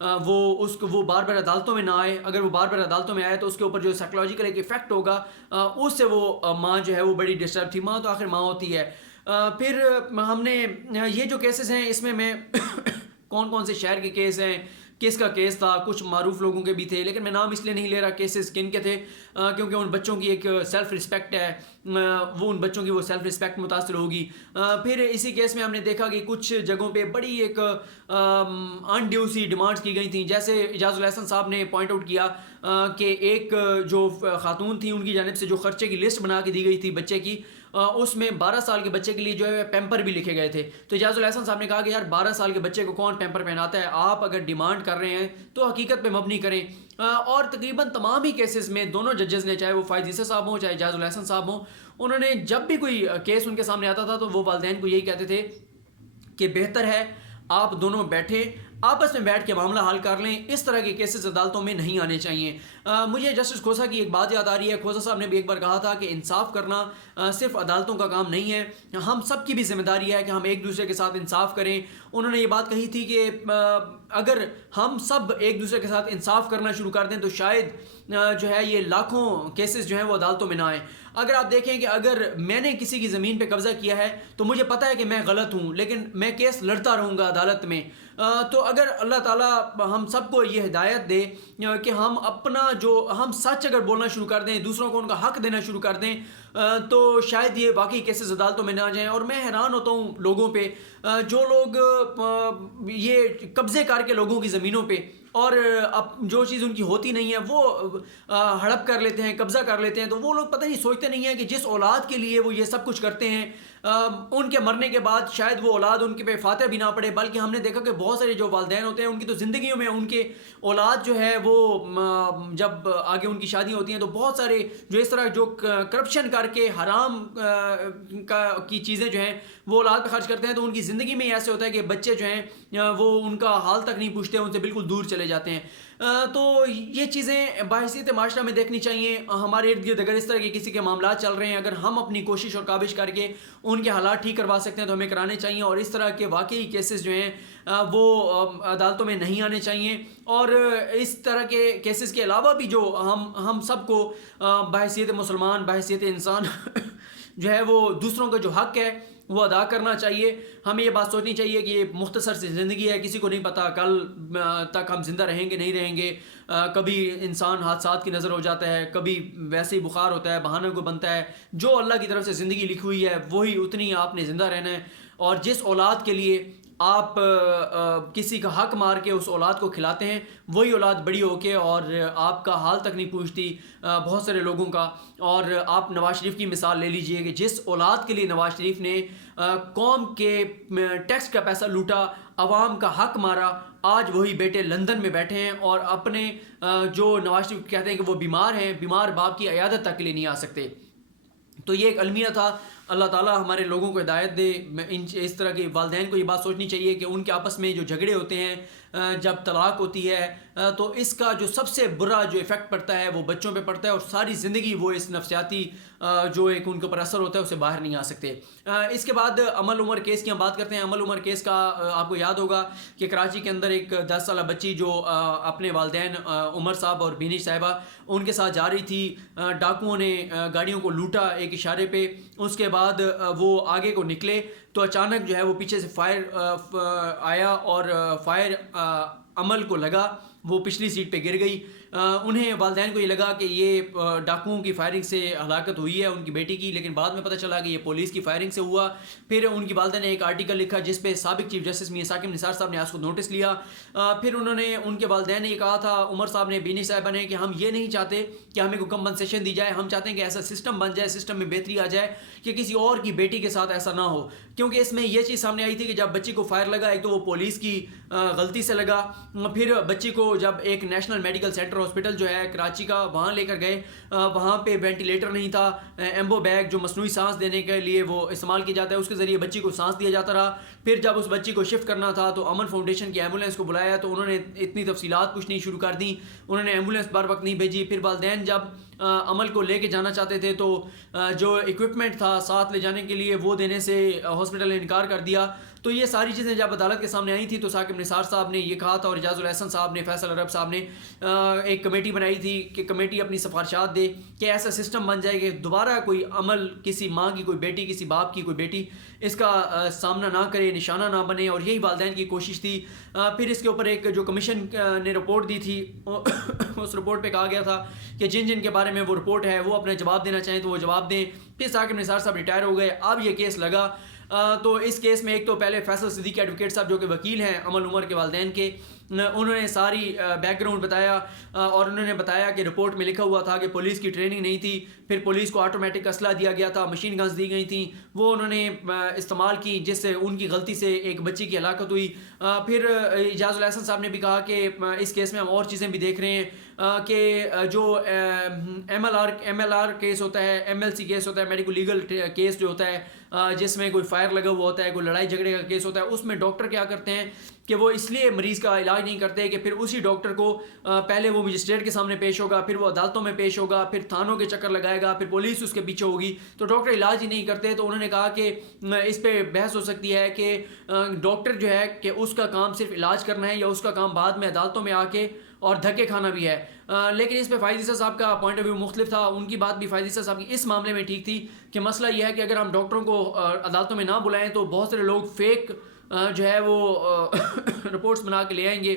وہ بار بار عدالتوں میں نہ آئے. اگر وہ بار بار عدالتوں میں آئے تو اس کے اوپر جو سائیکلوجیکل ایک افیکٹ ہوگا, اس سے وہ ماں جو ہے وہ بڑی ڈسٹرب تھی. ماں تو آخر ماں ہوتی ہے. پھر ہم نے یہ جو کیسز ہیں اس میں کون کون سے شہر کے کیس ہیں, کس کا کیس تھا, کچھ معروف لوگوں کے بھی تھے, لیکن میں نام اس لیے نہیں لے رہا کیسز کن کے تھے, کیونکہ ان بچوں کی ایک سیلف رسپیکٹ ہے, وہ ان بچوں کی وہ سیلف رسپیکٹ متاثر ہوگی. پھر اسی کیس میں ہم نے دیکھا کہ کچھ جگہوں پہ بڑی ایک انڈیو سی ڈیمانڈس کی گئی تھیں. جیسے اعجاز الحسن صاحب نے پوائنٹ آؤٹ کیا کہ ایک جو خاتون تھی ان کی جانب سے جو خرچے کی لسٹ بنا کے دی گئی تھی بچے کی, اس میں 12 سال کے بچے کے لیے جو ہے پیمپر بھی لکھے گئے تھے. تو اعجاز الحسن صاحب نے کہا کہ یار 12 سال کے بچے کو کون پیمپر پہناتا ہے, آپ اگر ڈیمانڈ کر رہے ہیں تو حقیقت پہ مبنی کریں. اور تقریباً تمام ہی کیسز میں دونوں ججز نے, چاہے وہ فائز عیسی صاحب ہوں چاہے اعجاز الحسن صاحب ہوں, انہوں نے جب بھی کوئی کیس ان کے سامنے آتا تھا تو وہ والدین کو یہی کہتے تھے کہ بہتر ہے آپ دونوں بیٹھیں, آپس میں بیٹھ کے معاملہ حل کر لیں, اس طرح کے کیسز عدالتوں میں نہیں آنے چاہیے. مجھے جسٹس کھوسا کی ایک بات یاد آ رہی ہے. کھوسا صاحب نے بھی ایک بار کہا تھا کہ انصاف کرنا صرف عدالتوں کا کام نہیں ہے, ہم سب کی بھی ذمہ داری ہے کہ ہم ایک دوسرے کے ساتھ انصاف کریں. انہوں نے یہ بات کہی تھی کہ اگر ہم سب ایک دوسرے کے ساتھ انصاف کرنا شروع کر دیں تو شاید جو ہے یہ لاکھوں کیسز جو ہیں وہ عدالتوں میں نہ آئیں. اگر آپ دیکھیں کہ اگر میں نے کسی کی زمین پہ قبضہ کیا ہے تو مجھے پتہ ہے کہ میں غلط ہوں, لیکن میں کیس لڑتا رہوں گا عدالت میں. تو اگر اللہ تعالیٰ ہم سب کو یہ ہدایت دے کہ ہم اپنا جو ہم سچ اگر بولنا شروع کر دیں, دوسروں کو ان کا حق دینا شروع کر دیں, تو شاید یہ واقعی کیسز عدالتوں میں نہ آ جائیں. اور میں حیران ہوتا ہوں لوگوں پہ جو لوگ یہ قبضے کر کے لوگوں کی زمینوں پہ اور اب جو چیز ان کی ہوتی نہیں ہے وہ ہڑپ کر لیتے ہیں, قبضہ کر لیتے ہیں. تو وہ لوگ پتہ نہیں سوچتے نہیں ہیں کہ جس اولاد کے لیے وہ یہ سب کچھ کرتے ہیں ان کے مرنے کے بعد شاید وہ اولاد ان کے پہ فاتح بھی نہ پڑے. بلکہ ہم نے دیکھا کہ بہت سارے جو والدین ہوتے ہیں ان کی تو زندگیوں میں ان کے اولاد جو ہے وہ جب آگے ان کی شادیاں ہوتی ہیں تو بہت سارے جو اس طرح جو کرپشن کر کے حرام کی چیزیں جو ہیں وہ اولاد پہ خرچ کرتے ہیں, تو ان کی زندگی میں ایسے ہوتا ہے کہ بچے جو ہیں وہ ان کا حال تک نہیں پوچھتے, ان سے بالکل دور چلے جاتے ہیں. تو یہ چیزیں بحیثیت معاشرہ میں دیکھنی چاہیے. ہمارے ارد گرد اگر اس طرح کے کسی کے معاملات چل رہے ہیں, اگر ہم اپنی کوشش اور کاوش کر کے ان کے حالات ٹھیک کروا سکتے ہیں تو ہمیں کرانے چاہیے. اور اس طرح کے واقعی کیسز جو ہیں وہ عدالتوں میں نہیں آنے چاہیے. اور اس طرح کے کیسز کے علاوہ بھی جو ہم سب کو بحیثیت مسلمان, بحیثیت انسان جو ہے وہ دوسروں کا جو حق ہے وہ ادا کرنا چاہیے. ہمیں یہ بات سوچنی چاہیے کہ یہ مختصر سی زندگی ہے, کسی کو نہیں پتہ کل تک ہم زندہ رہیں گے نہیں رہیں گے. کبھی انسان حادثات کی نظر ہو جاتا ہے, کبھی ویسے ہی بخار ہوتا ہے, بہانہ کو بنتا ہے. جو اللہ کی طرف سے زندگی لکھی ہوئی ہے وہی اتنی آپ نے زندہ رہنا ہے. اور جس اولاد کے لیے آپ کسی کا حق مار کے اس اولاد کو کھلاتے ہیں وہی اولاد بڑی ہو کے اور آپ کا حال تک نہیں پوچھتی بہت سارے لوگوں کا. اور آپ نواز شریف کی مثال لے لیجئے کہ جس اولاد کے لیے نواز شریف نے قوم کے ٹیکس کا پیسہ لوٹا, عوام کا حق مارا, آج وہی بیٹے لندن میں بیٹھے ہیں اور اپنے جو نواز شریف کہتے ہیں کہ وہ بیمار ہیں, بیمار باپ کی عیادت تک کے لیے نہیں آ سکتے. تو یہ ایک المیہ تھا. اللہ تعالیٰ ہمارے لوگوں کو ہدایت دے. اس طرح کے والدین کو یہ بات سوچنی چاہیے کہ ان کے آپس میں جو جھگڑے ہوتے ہیں, جب طلاق ہوتی ہے تو اس کا جو سب سے برا جو ایفیکٹ پڑتا ہے وہ بچوں پہ پڑتا ہے, اور ساری زندگی وہ اس نفسیاتی جو ایک ان کے اوپر اثر ہوتا ہے اسے باہر نہیں آ سکتے. اس کے بعد عمل عمر کیس کی ہم بات کرتے ہیں. عمل عمر کیس کا آپ کو یاد ہوگا کہ کراچی کے اندر ایک 10 سالہ بچی جو اپنے والدین عمر صاحب اور بینش صاحبہ ان کے ساتھ جا رہی تھی, ڈاکوؤں نے گاڑیوں کو لوٹا ایک اشارے پہ. اس کے بعد وہ آگے کو نکلے تو اچانک جو ہے وہ پیچھے سے فائر آیا اور فائر عمل کو لگا, وہ پچھلی سیٹ پہ گر گئی. انہیں والدین کو یہ لگا کہ یہ ڈاکوؤں کی فائرنگ سے ہلاکت ہوئی ہے ان کی بیٹی کی, لیکن بعد میں پتہ چلا کہ یہ پولیس کی فائرنگ سے ہوا. پھر ان کی والدہ نے ایک آرٹیکل لکھا جس پہ سابق چیف جسٹس میاں ثاقب نثار صاحب نے آج کو نوٹس لیا. پھر انہوں نے ان کے والدین نے یہ کہا تھا, عمر صاحب نے, بینی صاحبہ نے, کہ ہم یہ نہیں چاہتے کہ ہمیں کوئی کمپنسیشن دی جائے, ہم چاہتے ہیں کہ ایسا سسٹم بن جائے, سسٹم میں بہتری آ جائے کہ کسی اور کی بیٹی کے ساتھ ایسا نہ ہو. کیونکہ اس میں یہ چیز سامنے آئی تھی کہ جب بچی کو فائر لگا, ایک تو وہ پولیس کی غلطی سے لگا, پھر بچی کو جب ایک نیشنل میڈیکل سینٹر ہاسپٹل جو ہے کراچی کا وہاں لے کر گئے, وہاں پہ وینٹیلیٹر نہیں تھا, ایمبو بیگ جو مصنوعی سانس دینے کے لیے وہ استعمال کیا جاتا ہے اس کے ذریعے بچی کو سانس دیا جاتا رہا. پھر جب اس بچی کو شفٹ کرنا تھا تو امن فاؤنڈیشن کی ایمبولینس کو بلایا تو انہوں نے اتنی تفصیلات پوچھنی شروع کر دیں, انہوں نے ایمبولینس بر وقت نہیں بھیجی. پھر والدین جب عمل کو لے کے جانا چاہتے تھے تو جو ایکوپمنٹ تھا ساتھ لے جانے کے لیے وہ دینے سے ہاسپٹل نے انکار کر دیا. تو یہ ساری چیزیں جب عدالت کے سامنے آئی تھی تو ثاقب نثار صاحب نے یہ کہا تھا اور اعجاز الاحسن صاحب نے, فیصل عرب صاحب نے ایک کمیٹی بنائی تھی کہ کمیٹی اپنی سفارشات دے کہ ایسا سسٹم بن جائے کہ دوبارہ کوئی عمل کسی ماں کی کوئی بیٹی, کسی باپ کی کوئی بیٹی اس کا سامنا نہ کرے, نشانہ نہ بنے, اور یہی والدین کی کوشش تھی. پھر اس کے اوپر ایک جو کمیشن نے رپورٹ دی تھی اس رپورٹ پہ کہا گیا تھا کہ جن جن کے بارے میں وہ رپورٹ ہے وہ اپنے جواب دینا چاہیں تو وہ جواب دیں. پھر ثاقب نثار صاحب ریٹائر ہو گئے. اب یہ کیس لگا تو اس کیس میں ایک تو پہلے فیصل صدیقی ایڈوکیٹ صاحب جو کہ وکیل ہیں امن عمر کے والدین کے, انہوں نے ساری بیک گراؤنڈ بتایا اور انہوں نے بتایا کہ رپورٹ میں لکھا ہوا تھا کہ پولیس کی ٹریننگ نہیں تھی, پھر پولیس کو آٹومیٹک اسلحہ دیا گیا تھا, مشین گنز دی گئی تھیں, وہ انہوں نے استعمال کی جس سے ان کی غلطی سے ایک بچی کی ہلاکت ہوئی. پھر اعجاز الاحسن صاحب نے بھی کہا کہ اس کیس میں ہم اور چیزیں بھی دیکھ رہے ہیں کہ جو ایم ایل آر کیس ہوتا ہے, ایم ایل سی کیس ہوتا ہے, میڈیکو لیگل کیس جو ہوتا ہے جس میں کوئی فائر لگا ہوا ہوتا ہے, کوئی لڑائی جھگڑے کا کیس ہوتا ہے, اس میں ڈاکٹر کیا کرتے ہیں کہ وہ اس لیے مریض کا علاج نہیں کرتے کہ پھر اسی ڈاکٹر کو پہلے وہ مجسٹریٹ کے سامنے پیش ہوگا, پھر وہ عدالتوں میں پیش ہوگا, پھر تھانوں کے چکر لگائے گا, پھر پولیس اس کے پیچھے ہوگی, تو ڈاکٹر علاج ہی نہیں کرتے. تو انہوں نے کہا کہ اس پہ بحث ہو سکتی ہے کہ ڈاکٹر جو ہے کہ اس کا کام صرف علاج کرنا ہے یا اس کا کام بعد میں عدالتوں میں آ کے اور دھکے کھانا بھی ہے. لیکن اس پہ فائز عیسیٰ صاحب کا پوائنٹ آف ویو مختلف تھا. ان کی بات بھی فائز عیسیٰ صاحب کی اس معاملے میں ٹھیک تھی کہ مسئلہ یہ ہے کہ اگر ہم ڈاکٹروں کو عدالتوں میں نہ بلائیں تو بہت سارے لوگ فیک جو ہے وہ رپورٹس بنا کے لے آئیں گے.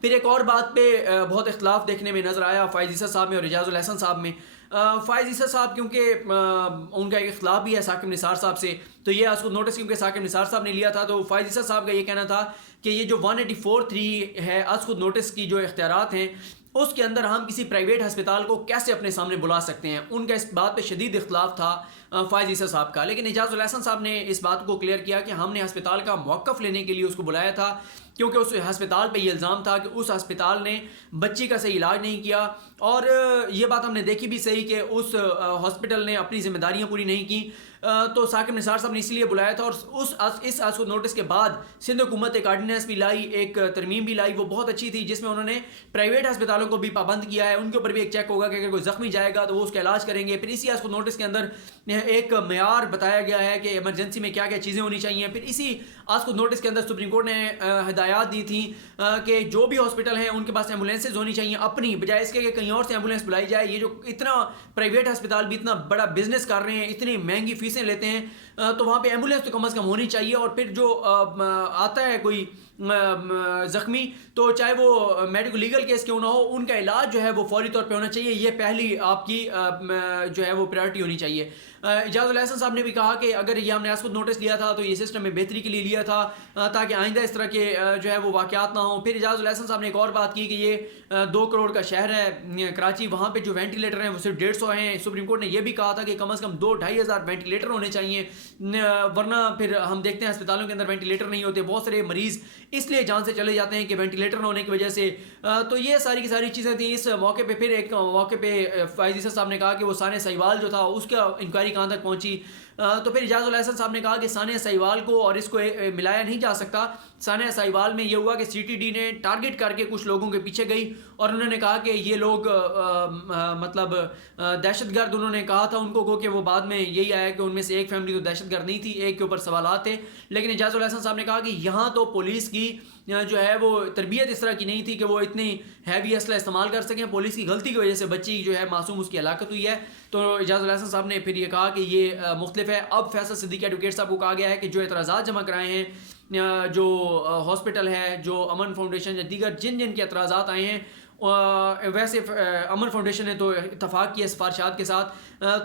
پھر ایک اور بات پہ بہت اختلاف دیکھنے میں نظر آیا فائز عیسیٰ صاحب میں اور اعجاز الاحسن صاحب میں. فائز عیسیٰ صاحب کیونکہ ان کا ایک اختلاف بھی ہے ثاقب نثار صاحب سے, تو یہ اس کو نوٹس کیونکہ ثاقب نثار صاحب نے لیا تھا, تو فائز عیسیٰ صاحب کا یہ کہنا تھا کہ یہ جو 184(3) ہے از خود نوٹس کی جو اختیارات ہیں اس کے اندر ہم کسی پرائیویٹ ہسپتال کو کیسے اپنے سامنے بلا سکتے ہیں. ان کا اس بات پہ شدید اختلاف تھا فائز عیسیٰ صاحب کا. لیکن اعجاز الاحسن صاحب نے اس بات کو کلیئر کیا کہ ہم نے ہسپتال کا موقف لینے کے لیے اس کو بلایا تھا کیونکہ اس ہسپتال پہ یہ الزام تھا کہ اس ہسپتال نے بچی کا صحیح علاج نہیں کیا, اور یہ بات ہم نے دیکھی بھی صحیح کہ اس ہاسپٹل نے اپنی ذمہ داریاں پوری نہیں کی. تو ثاقب نثار صاحب نے اس لیے بلایا تھا, اور اس اس نوٹس کے بعد سندھ حکومت ایک آرڈیننس بھی لائی, ایک ترمیم بھی لائی, وہ بہت اچھی تھی, جس میں انہوں نے پرائیویٹ ہسپتالوں کو بھی پابند کیا ہے. ان کے اوپر بھی ایک چیک ہوگا کہ اگر کوئی زخمی جائے گا تو وہ اس کا علاج کریں گے. پھر اسی اس نوٹس کے اندر ایک معیار بتایا گیا ہے کہ ایمرجنسی میں کیا کیا چیزیں ہونی چاہیے. پھر اسی اس نوٹس کے اندر سپریم کورٹ نے ہدایات دی تھیں کہ جو بھی ہاسپٹل ہیں ان کے پاس ایمبولینسز ہونی چاہیے اپنی, بجائے اس کے کہ کہیں اور سے ایمبولینس بلائی جائے. یہ جو اتنا پرائیویٹ ہسپتال بھی اتنا بڑا بزنس کر رہے ہیں, اتنی مہنگی فیسیں لیتے ہیں, تو وہاں پہ ایمبولینس تو کم از کم ہونی چاہیے. اور پھر جو آتا ہے کوئی زخمی تو چاہے وہ میڈیکو لیگل کیس کیوں نہ ہو, ان کا علاج جو ہے وہ فوری طور پہ ہونا چاہیے. یہ پہلی آپ کی جو ہے وہ پرائرٹی ہونی چاہیے. اعجاز الاحسن صاحب نے بھی کہا کہ اگر یہ ہم نے خود نوٹس لیا تھا تو یہ سسٹم میں بہتری کے لیے لیا تھا تاکہ آئندہ اس طرح کے جو ہے وہ واقعات نہ ہوں. پھر اعجاز الاحسن صاحب نے ایک اور بات کی کہ یہ 2 کروڑ کا شہر ہے کراچی, وہاں پہ جو وینٹیلیٹر ہیں وہ صرف 150 ہیں. سپریم کورٹ نے یہ بھی کہا تھا کہ کم از کم 2-2.5 ہزار وینٹیلیٹر ہونے چاہیے, ورنہ پھر ہم دیکھتے ہیں اسپتالوں کے اندر وینٹیلیٹر نہیں ہوتے. بہت سارے مریض اس لیے جان سے چلے جاتے ہیں کہ وینٹیلیٹر نہ ہونے کی وجہ سے. تو یہ ساری کی ساری چیزیں تھیں اس موقع پہ. پھر ایک موقع پہ فائز عیسیٰ صاحب نے کہا کہ وہ ثانیہ سہیوال جو تھا اس کا انکوائری کہاں تک پہنچی. تو پھر اعجاز الاحسن صاحب نے کہا کہ ثانیہ سہیوال کو اور اس کو ملایا نہیں جا سکتا. ثانیہ سہیوال میں یہ ہوا کہ سی ٹی ڈی نے ٹارگٹ کر کے کچھ لوگوں کے پیچھے گئی اور انہوں نے کہا کہ یہ لوگ مطلب دہشت گرد انہوں نے کہا تھا ان کو کہ وہ بعد میں یہی آیا کہ ان میں سے ایک فیملی تو دہشت گرد نہیں تھی, ایک کے اوپر سوالات تھے. لیکن اعجاز الاحسن صاحب نے کہا کہ یہاں تو پولیس کی جو ہے وہ تربیت اس طرح کی نہیں تھی کہ وہ اتنی ہیوی اسلحہ استعمال کر سکیں. پولیس کی غلطی کی وجہ سے بچی جو ہے معصوم اس کی ہلاکت ہوئی ہے. تو اعجاز الاحسن صاحب نے پھر یہ کہا کہ یہ مختلف ہے. اب فیصل صدیقی ایڈوکیٹ صاحب کو کہا گیا ہے کہ جو اعتراضات جمع کرائے ہیں جو ہاسپٹل ہے, جو امن فاؤنڈیشن یا دیگر جن جن کے اعتراضات آئے ہیں, ویسے امن فاؤنڈیشن نے تو اتفاق کیا سفارشات کے ساتھ,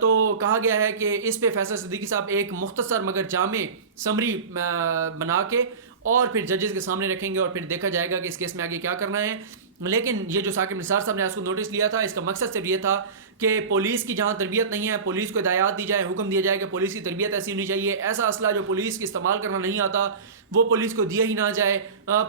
تو کہا گیا ہے کہ اس پہ فیصل صدیقی صاحب ایک مختصر مگر جامع سمری بنا کے اور پھر ججز کے سامنے رکھیں گے اور پھر دیکھا جائے گا کہ اس کیس میں آگے کیا کرنا ہے. لیکن یہ جو ثاقب نثار صاحب نے اس کو نوٹس لیا تھا, اس کا مقصد صرف یہ تھا کہ پولیس کی جہاں تربیت نہیں ہے, پولیس کو ہدایات دی جائے, حکم دیا جائے کہ پولیس کی تربیت ایسی ہونی چاہیے, ایسا اسلحہ جو پولیس کی استعمال کرنا نہیں آتا وہ پولیس کو دیا ہی نہ جائے.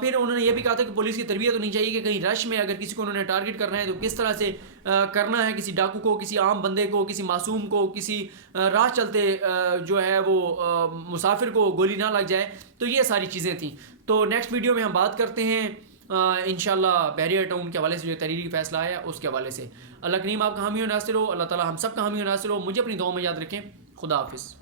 پھر انہوں نے یہ بھی کہا تھا کہ پولیس کی تربیت ہونی چاہیے کہ کہیں رش میں اگر کسی کو انہوں نے ٹارگٹ کرنا ہے تو کس طرح سے کرنا ہے, کسی ڈاکو کو, کسی عام بندے کو, کسی معصوم کو, کسی راہ چلتے جو ہے وہ مسافر کو گولی نہ لگ جائے. تو یہ ساری چیزیں تھیں. تو نیکسٹ ویڈیو میں ہم بات کرتے ہیں انشاءاللہ بحریہ ٹاؤن کے حوالے سے جو تحریری فیصلہ آیا اس کے حوالے سے. اللہ کریم آپ کا حامی و ناصر ہو، اللہ تعالیٰ ہم سب کا حامی و ناصر ہو. مجھے اپنی دعاؤں میں یاد رکھیں. خدا حافظ.